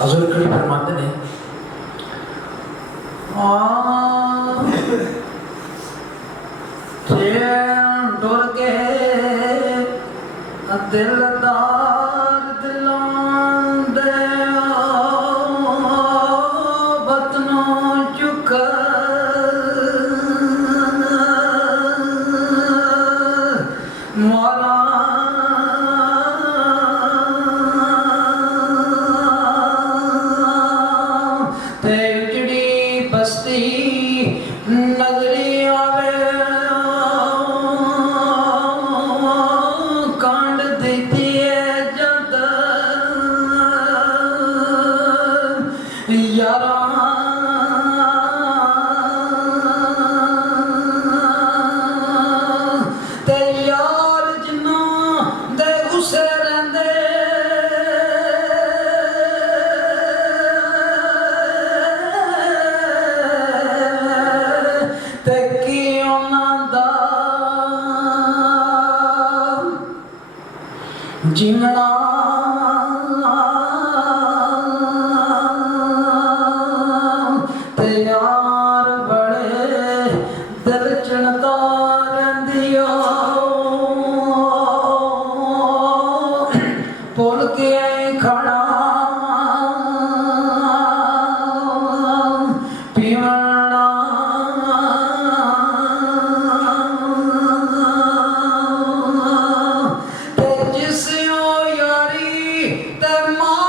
हजूर करीम फरमाते ने डुर के दिलदार दिलों दे बतनों चुक मारा बस्ती नगरी आवे कांड देती है जद यारा ते यार जिन्ना दे गुस्से रहंदे जीना तैयार बड़े दिल चढ़ता रहिंदियो भुल के खड़ा पीवना the